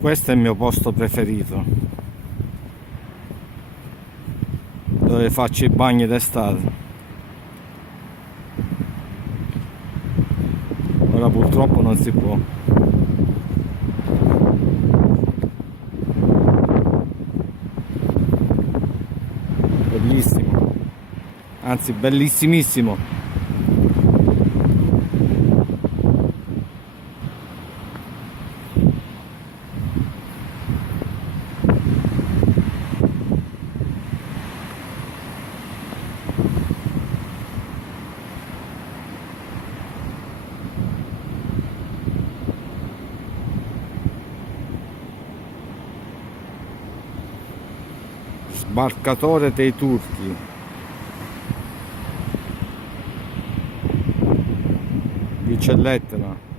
Questo è il mio posto preferito, dove faccio i bagni d'estate. Ora purtroppo non si può. Bellissimo, anzi bellissimissimo. Sbarcatore dei Turchi. Qui c'è L'Etna.